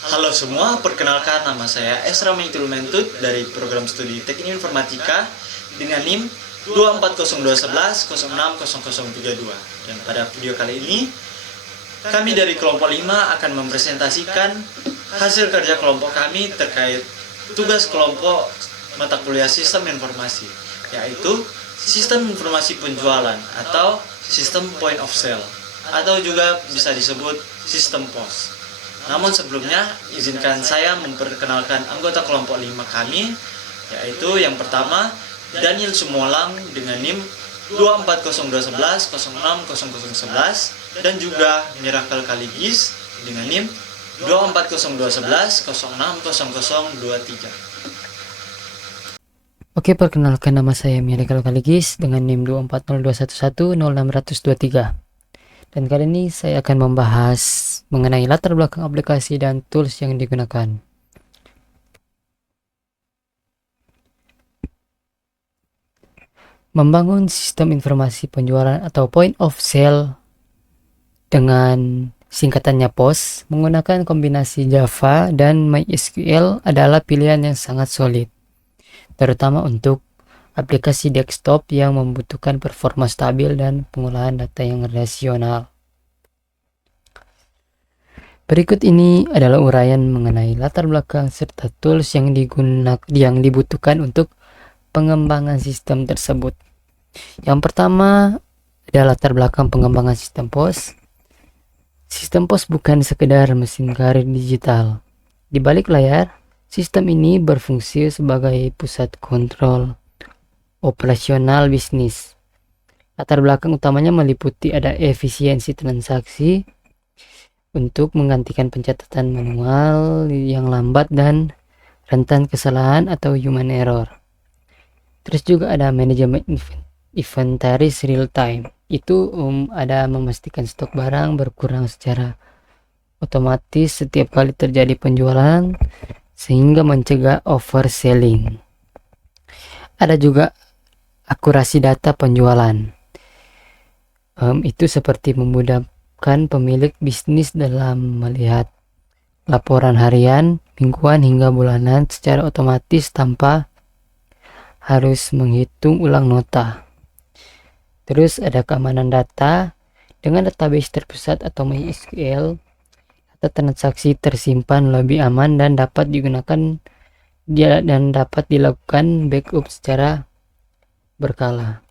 Halo semua, perkenalkan nama saya Esra Maitul Mentut dari program studi Teknik Informatika dengan NIM 2402110600032. Dan pada video kali ini, kami dari kelompok 5 akan mempresentasikan hasil kerja kelompok kami terkait tugas kelompok mata kuliah Sistem Informasi, yaitu Sistem Informasi Penjualan atau Sistem Point of Sale, atau juga bisa disebut Sistem POS. Namun sebelumnya, izinkan saya memperkenalkan anggota kelompok 5 kami, yaitu yang pertama, Daniel Sumolang dengan NIM 24021106011 dan juga Miracle Kaligis dengan NIM 2402110600023. Oke, perkenalkan nama saya Miracle Kaligis dengan NIM 24021106023. Dan kali ini saya akan membahas mengenai latar belakang aplikasi dan tools yang digunakan. Membangun sistem informasi penjualan atau point of sale dengan singkatannya POS menggunakan kombinasi Java dan MySQL adalah pilihan yang sangat solid, terutama untuk aplikasi desktop yang membutuhkan performa stabil dan pengolahan data yang rasional. Berikut ini adalah uraian mengenai latar belakang serta tools yang dibutuhkan untuk pengembangan sistem tersebut. Yang pertama adalah latar belakang pengembangan sistem POS. Sistem POS bukan sekedar mesin karir digital. Di balik layar, sistem ini berfungsi sebagai pusat kontrol operasional bisnis. Latar belakang utamanya meliputi ada efisiensi transaksi untuk menggantikan pencatatan manual yang lambat dan rentan kesalahan atau human error. Terus juga ada manajemen inventaris real time. Itu ada memastikan stok barang berkurang secara otomatis setiap kali terjadi penjualan sehingga mencegah overselling. Ada juga akurasi data penjualan. Itu seperti memudahkan pemilik bisnis dalam melihat laporan harian, mingguan hingga bulanan secara otomatis tanpa harus menghitung ulang nota. Terus ada keamanan data dengan database terpusat atau MySQL. Data transaksi tersimpan lebih aman dan dapat dilakukan backup secara berkala.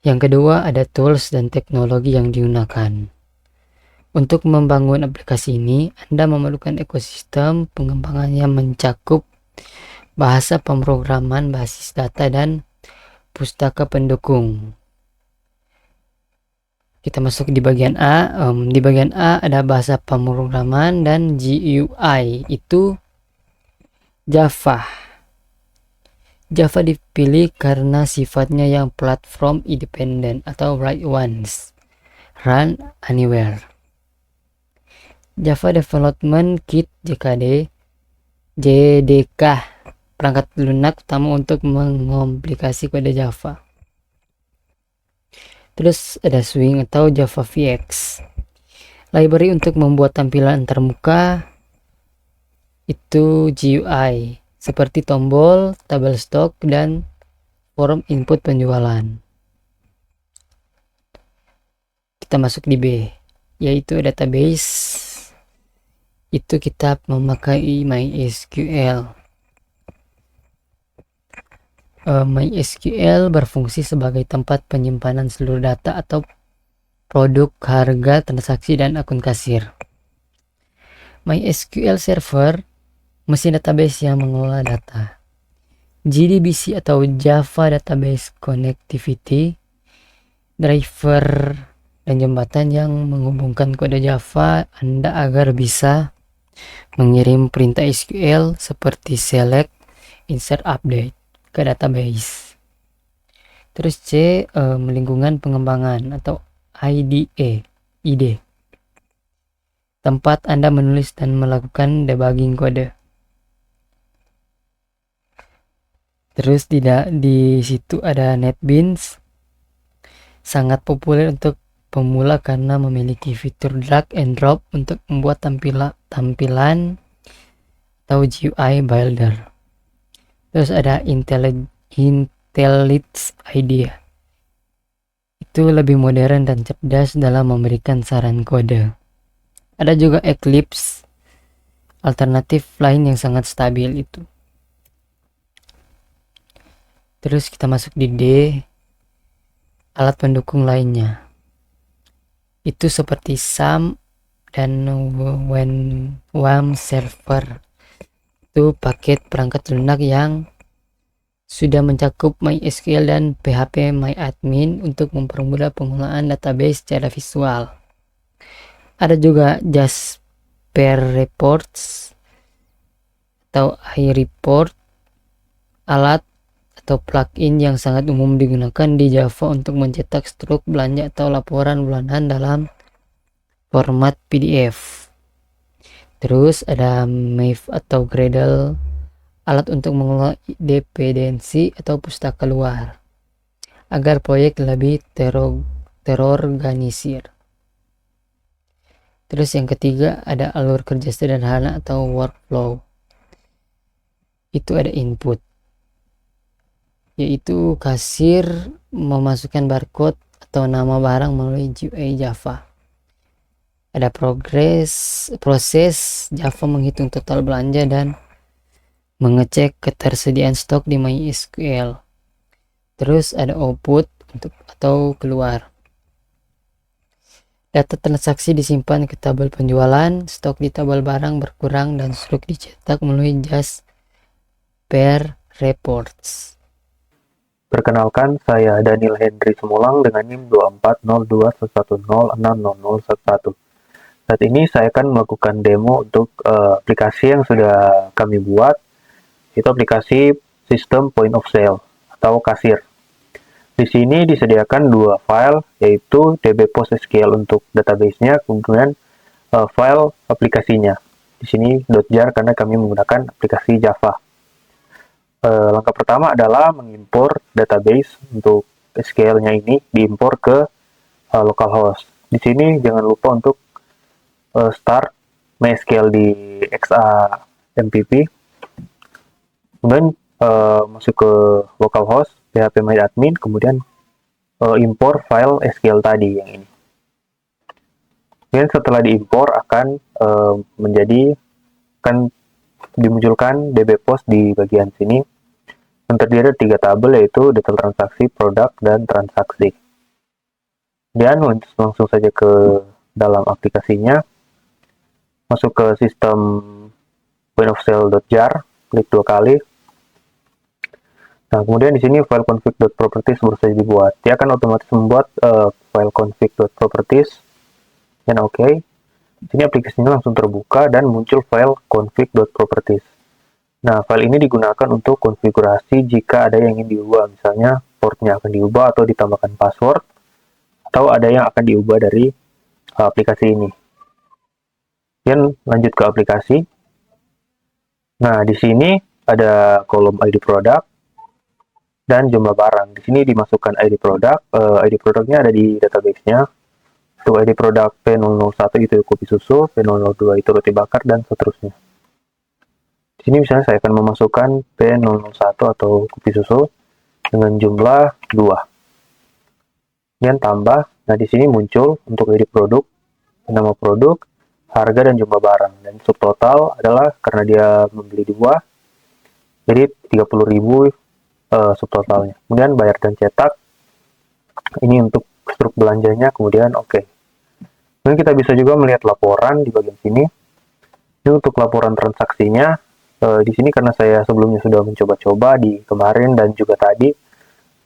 Yang kedua ada tools dan teknologi yang digunakan. Untuk membangun aplikasi ini, Anda memerlukan ekosistem pengembangan yang mencakup bahasa pemrograman, basis data, dan pustaka pendukung. Kita masuk di bagian A. Di bagian A ada bahasa pemrograman dan GUI, itu Java. Java dipilih karena sifatnya yang platform independent atau write once, run anywhere. Java Development Kit JKD, JDK, perangkat lunak utama untuk mengomplikasi kode Java. Terus ada Swing atau Java VX, library untuk membuat tampilan antarmuka, itu GUI, seperti tombol, tabel stok, dan form input penjualan. Kita masuk di B, yaitu database. Itu kita memakai MySQL. MySQL berfungsi sebagai tempat penyimpanan seluruh data atau produk, harga, transaksi, dan akun kasir. MySQL Server, mesin database yang mengelola data. JDBC atau Java Database Connectivity, driver dan jembatan yang menghubungkan kode Java Anda agar bisa mengirim perintah SQL seperti select, insert, update ke database. Terus C, lingkungan pengembangan atau IDE, tempat Anda menulis dan melakukan debugging kode. Terus di situ ada NetBeans, sangat populer untuk pemula karena memiliki fitur drag and drop untuk membuat tampilan atau GUI builder. Terus ada IntelliJ IDEA. Itu lebih modern dan cerdas dalam memberikan saran kode. Ada juga Eclipse, alternatif lain yang sangat stabil itu. Terus kita masuk di D, alat pendukung lainnya. Itu seperti SAM dan WAM server. Itu paket perangkat lunak yang sudah mencakup MySQL dan PHP-MyAdmin untuk mempermudah penggunaan database secara visual. Ada juga Jasper Reports atau iReport, alat atau plugin yang sangat umum digunakan di Java untuk mencetak struk belanja atau laporan bulanan dalam format PDF. Terus ada Maeve atau Gradle, alat untuk mengelola dependensi atau pustaka luar agar proyek lebih terorganisir. Terus yang ketiga ada alur kerja sederhana atau workflow. Itu ada input, yaitu kasir memasukkan barcode atau nama barang melalui GUI Java. Ada proses Java menghitung total belanja dan mengecek ketersediaan stok di MySQL. Terus ada output atau keluar. Data transaksi disimpan ke tabel penjualan, stok di tabel barang berkurang, dan struk dicetak melalui Jasper Reports. Perkenalkan, saya Daniel Henry Semulang dengan NIM 240211060011. Saat ini saya akan melakukan demo untuk aplikasi yang sudah kami buat, itu aplikasi sistem point of sale atau kasir. Di sini disediakan dua file, yaitu dbPostSQL untuk database-nya, kemudian file aplikasinya. Di sini .jar karena kami menggunakan aplikasi Java. Langkah pertama adalah mengimpor database untuk SQL-nya ini, diimpor ke localhost. Di sini jangan lupa untuk start MySQL di XAMPP, kemudian masuk ke localhost PHP-MyAdmin, kemudian impor file SQL tadi yang ini. Kemudian setelah diimpor akan dimunculkan dbPost di bagian sini yang terdiri dari 3 tabel, yaitu detail transaksi, produk, dan transaksi. Dan langsung saja ke dalam aplikasinya, masuk ke sistem pointofsale.jar, klik 2 kali. Nah, kemudian di sini file config.properties baru saja dibuat. Dia akan otomatis membuat file config.properties dan oke. Di sini aplikasinya langsung terbuka dan muncul file config.properties. Nah, file ini digunakan untuk konfigurasi jika ada yang ingin diubah, misalnya portnya akan diubah atau ditambahkan password, atau ada yang akan diubah dari aplikasi ini. Kemudian lanjut ke aplikasi. Nah, di sini ada kolom ID produk dan jumlah barang. Di sini dimasukkan ID produk. ID produknya ada di database-nya. Untuk ID produk P001 itu kopi susu, P002 itu roti bakar, dan seterusnya. Di sini misalnya saya akan memasukkan P001 atau kopi susu dengan jumlah 2. Kemudian tambah. Nah, di sini muncul untuk ID produk, nama produk, harga, dan jumlah barang. Dan subtotal adalah karena dia membeli 2, jadi 30.000 subtotalnya. Kemudian bayar dan cetak. Ini untuk struk belanjanya, kemudian oke. Kemudian kita bisa juga melihat laporan di bagian sini. Ini untuk laporan transaksinya. Di sini karena saya sebelumnya sudah mencoba-coba di kemarin dan juga tadi,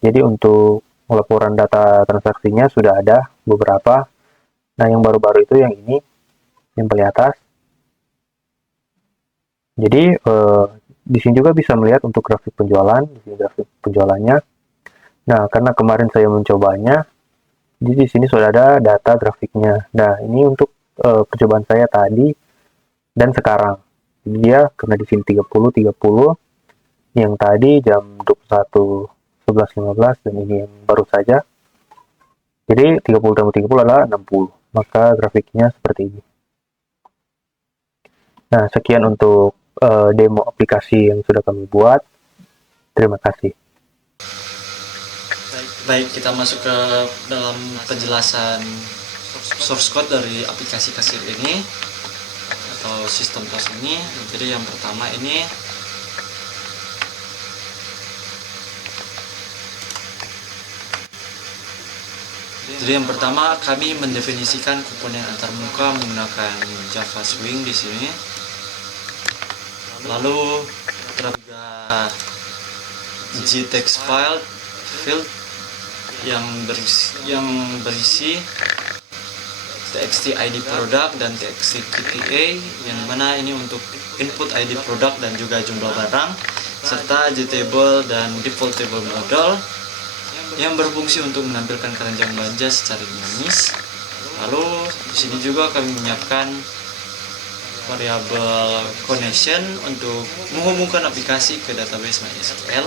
jadi untuk laporan data transaksinya sudah ada beberapa. Nah, yang baru-baru itu yang ini, yang paling atas. Jadi di sini juga bisa melihat untuk grafik penjualan. Di sini grafik penjualannya. Nah, karena kemarin saya mencobanya, jadi di sini sudah ada data grafiknya. Nah, ini untuk percobaan saya tadi dan sekarang. Jadi dia karena di sini 30, yang tadi jam 21.11.15, dan ini yang baru saja. Jadi 30 tambah 30 adalah 60. Maka grafiknya seperti ini. Nah, sekian untuk demo aplikasi yang sudah kami buat. Terima kasih. Baik, kita masuk ke dalam penjelasan source code dari aplikasi kasir ini atau sistem POS ini. Jadi yang pertama ini kami mendefinisikan komponen antarmuka menggunakan Java Swing di sini. Lalu terdapat gtext file field yang berisi txt id product dan txt kta, yang mana ini untuk input id product dan juga jumlah barang, serta gtable dan default table model yang berfungsi untuk menampilkan keranjang belanja secara dinamis. Lalu di sini juga kami menyiapkan variabel connection untuk menghubungkan aplikasi ke database MySQL.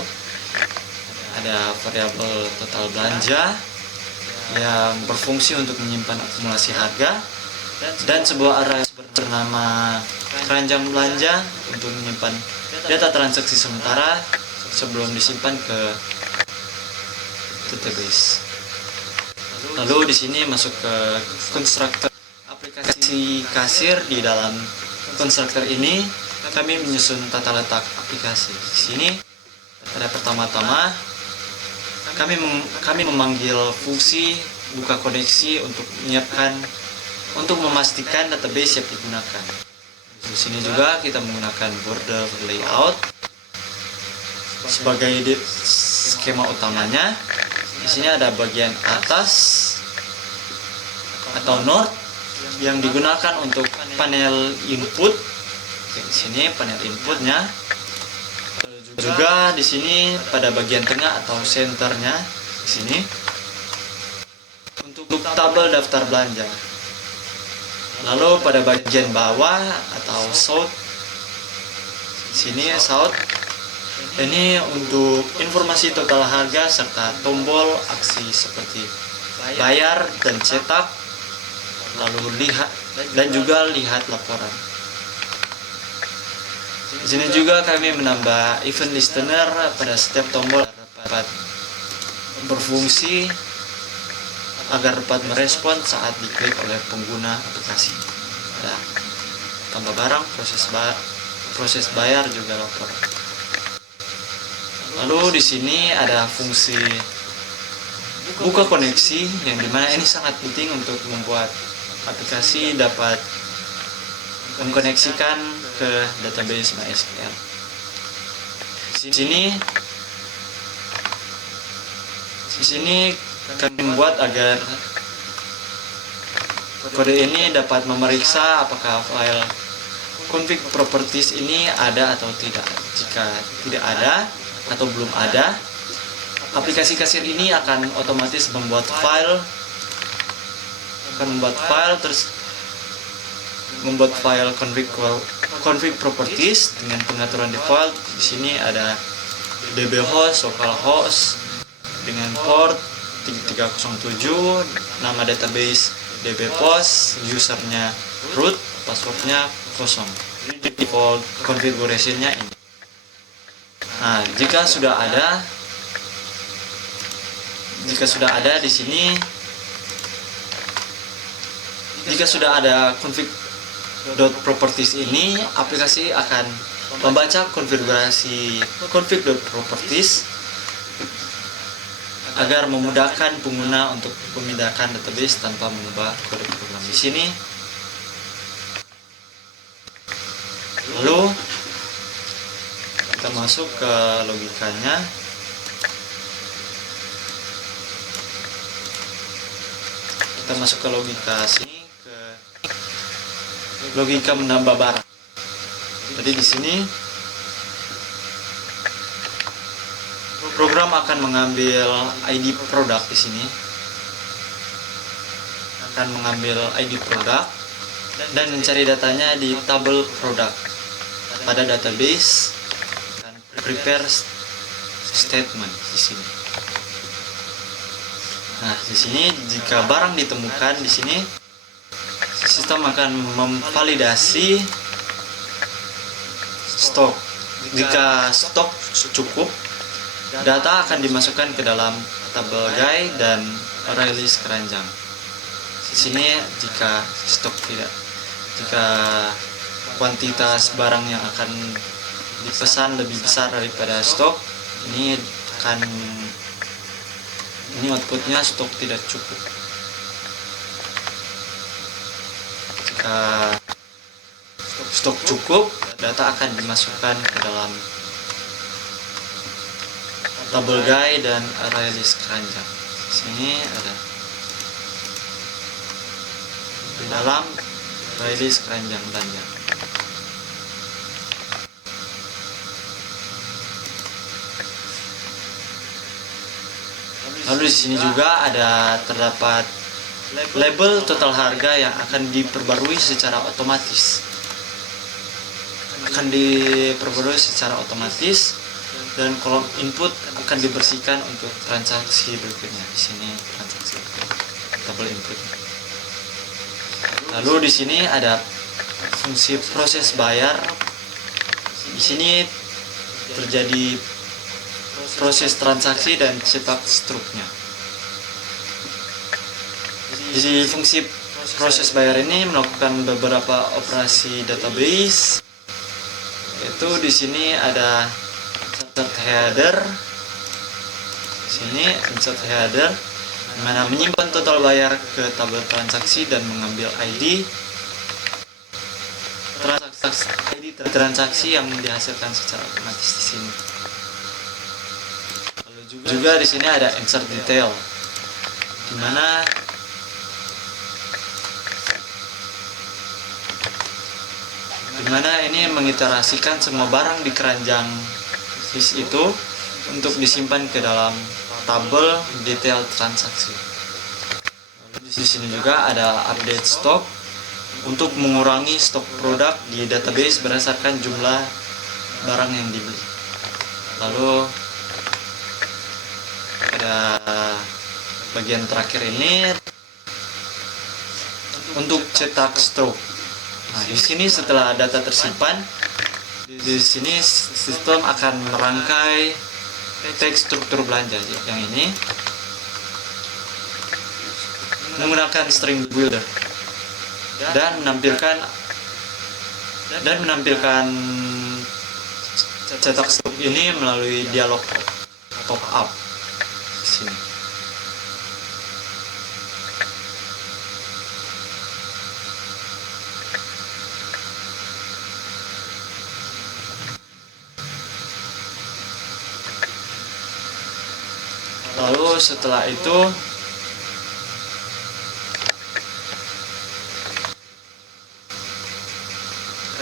Ada variabel total belanja yang berfungsi untuk menyimpan akumulasi harga, dan sebuah array bernama keranjang belanja untuk menyimpan data transaksi sementara sebelum disimpan ke database. Lalu di sini masuk ke konstruktor aplikasi kasir. Di dalam konstruktor ini kami menyusun tata letak aplikasi. Di sini pada pertama-tama kami memanggil fungsi buka koneksi untuk memastikan database siap digunakan. Di sini juga kita menggunakan border layout sebagai skema utamanya. Di sini ada bagian atas atau node yang digunakan untuk panel input. Di sini panel inputnya. Juga di sini pada bagian tengah atau senternya di sini untuk tabel daftar belanja. Lalu pada bagian bawah atau south, sini south, ini untuk informasi total harga serta tombol aksi seperti bayar dan cetak, lalu lihat dan juga lihat laporan. Di sini juga kami menambah event listener pada setiap tombol dapat berfungsi agar dapat merespon saat diklik oleh pengguna aplikasi. Ada tambah barang, proses bayar juga laporan. Lalu di sini ada fungsi buka koneksi, yang dimana ini sangat penting untuk membuat aplikasi dapat mengkoneksikan ke database MySQL. Di sini kami membuat agar kode ini dapat memeriksa apakah file config properties ini ada atau tidak. Jika tidak ada atau belum ada, aplikasi kasir ini akan otomatis membuat file config properties dengan pengaturan default. Di sini ada dbhost, localhost dengan port 3307, nama database dbpost, usernya root, passwordnya kosong. Ini default configuration-nya ini. Nah, jika sudah ada di sini, jika sudah ada config.properties ini, aplikasi akan membaca konfigurasi config.properties agar memudahkan pengguna untuk memindahkan database tanpa mengubah kode program. Di sini, lalu kita masuk ke logikanya. Kita masuk ke logika sini, ke logika menambah barang. Jadi di sini program akan mengambil ID produk di sini. Akan mengambil ID produk dan mencari datanya di tabel produk pada database dan prepare statement di sini. Nah, di sini jika barang ditemukan di sini, sistem akan memvalidasi stok. Jika stok cukup, data akan dimasukkan ke dalam tabel guide dan array list keranjang. Di sini jika stok tidak, jika kuantitas barang yang akan dipesan lebih besar daripada stok, ini outputnya stok tidak cukup. Jika stok cukup, data akan dimasukkan ke dalam tabel guide dan array list keranjang. Sini ada di dalam array list keranjang belanja. Lalu di sini juga terdapat label total harga yang akan diperbarui secara otomatis. Dan kolom input akan dibersihkan untuk transaksi berikutnya. Di sini transaksi tabel input. Lalu di sini ada fungsi proses bayar. Di sini terjadi proses transaksi dan cetak struknya. Jadi fungsi proses bayar ini melakukan beberapa operasi database. Yaitu di sini ada insert header. Sini insert header mana menyimpan total bayar ke tabel transaksi dan mengambil ID transaksi yang dihasilkan secara otomatis di sini. Lalu juga di sini ada insert detail, di mana ini mengiterasikan semua barang di keranjang list itu untuk disimpan ke dalam tabel detail transaksi. Lalu di sini juga ada update stock untuk mengurangi stok produk di database berdasarkan jumlah barang yang dibeli. Lalu ada bagian terakhir ini untuk cetak stok. Nah, di sini setelah data tersimpan, di sini sistem akan merangkai teks struktur belanja yang ini menggunakan string builder dan menampilkan cetak stok ini melalui dialog pop up di sini. Lalu setelah itu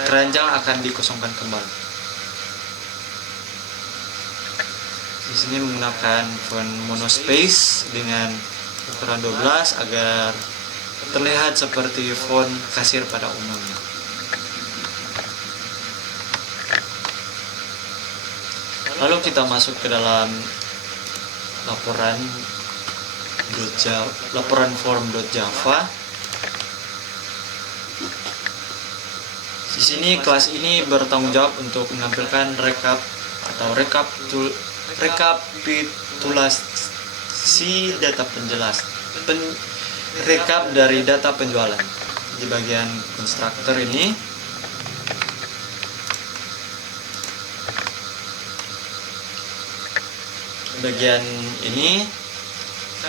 keranjang akan dikosongkan kembali. Di sini menggunakan font monospace dengan ukuran 12 agar terlihat seperti font kasir pada umumnya. Lalu kita masuk ke dalam laporan form.java. Di sini kelas ini bertanggung jawab untuk menampilkan rekapitulasi data rekap dari data penjualan. Di bagian konstruktor ini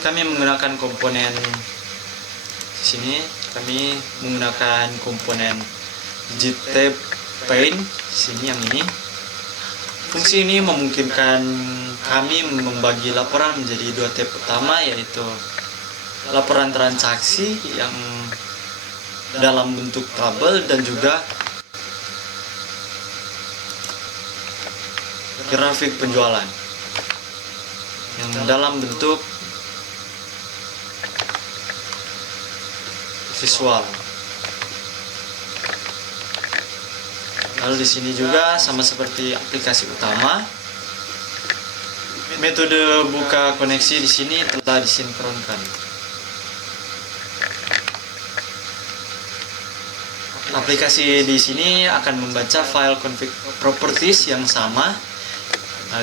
kami menggunakan komponen di sini. Kami menggunakan komponen gtab paint di sini yang ini. Fungsi ini memungkinkan kami membagi laporan menjadi dua tab utama, yaitu laporan transaksi yang dalam bentuk tabel dan juga grafik penjualan yang dalam bentuk visual. Lalu di sini juga sama seperti aplikasi utama, Metode buka koneksi di sini telah disinkronkan. Aplikasi di sini akan membaca file config properties yang sama.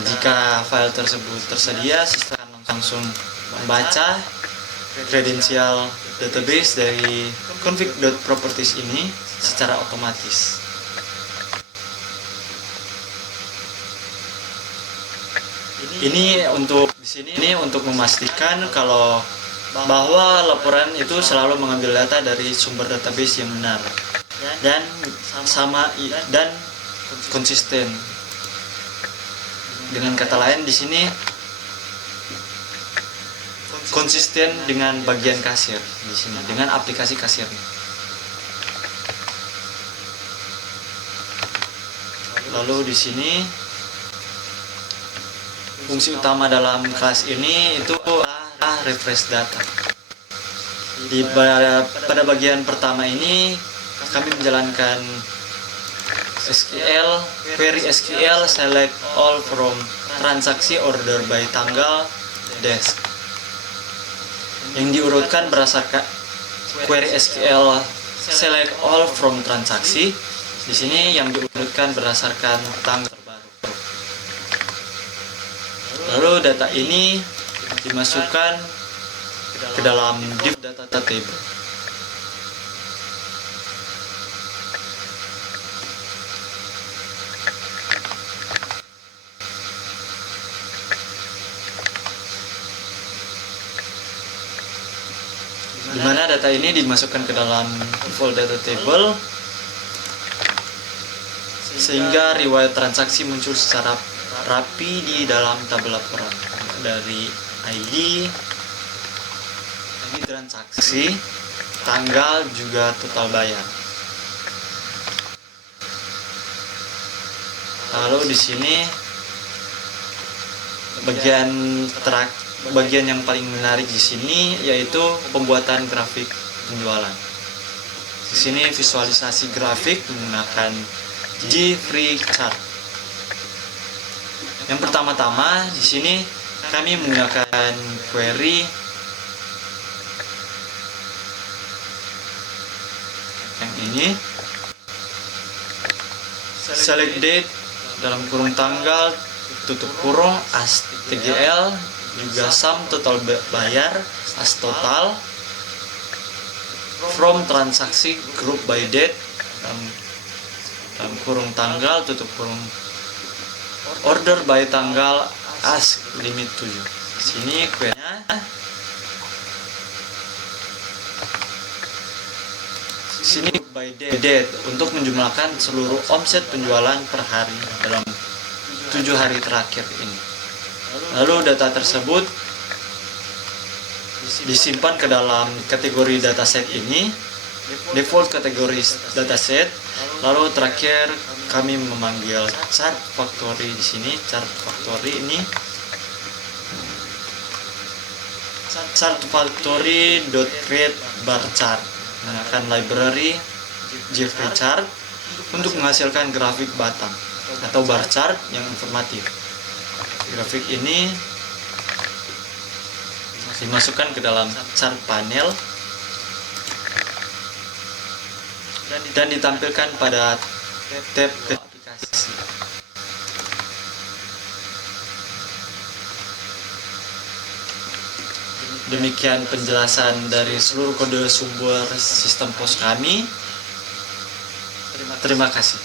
Jika file tersebut tersedia, sistem akan langsung membaca kredensial database dari config.properties ini secara otomatis. Ini untuk memastikan kalau bahwa laporan itu selalu mengambil data dari sumber database yang benar dan konsisten. Dengan kata lain di sini konsisten dengan bagian kasir di sini, dengan aplikasi kasir. Lalu di sini fungsi utama dalam kelas ini itu adalah refresh data. Pada bagian pertama ini kami menjalankan query SQL select all from transaksi order by tanggal desk yang diurutkan berdasarkan query SQL select all from transaksi. Di sini yang diurutkan berdasarkan tanggal terbaru. Lalu data ini dimasukkan ke dalam div data table. Di mana data ini dimasukkan ke dalam default data table sehingga riwayat transaksi muncul secara rapi di dalam tabel laporan dari ID transaksi, tanggal, juga total bayar. Lalu di sini bagian yang paling menarik di sini yaitu pembuatan grafik penjualan. Di sini visualisasi grafik menggunakan G-Free Chart. Yang pertama-tama di sini kami menggunakan query yang ini, select date dalam kurung tanggal tutup kurung as TGL, juga sum total bayar as total, from transaksi group by date dalam kurung tanggal tutup kurung order by tanggal as limit 7. Di sini query-nya sini by date untuk menjumlahkan seluruh omset penjualan per hari dalam 7 hari terakhir ini. Lalu data tersebut disimpan ke dalam kategori dataset ini, default kategori dataset. Lalu terakhir kami memanggil chart factory di sini. Chart factory ini chart factory.create bar chart menggunakan library G-Free Chart untuk menghasilkan grafik batang atau bar chart yang informatif. Grafik ini dimasukkan ke dalam chart panel dan ditampilkan pada tab aplikasi. Demikian penjelasan dari seluruh kode sumber sistem POS kami. Terima kasih.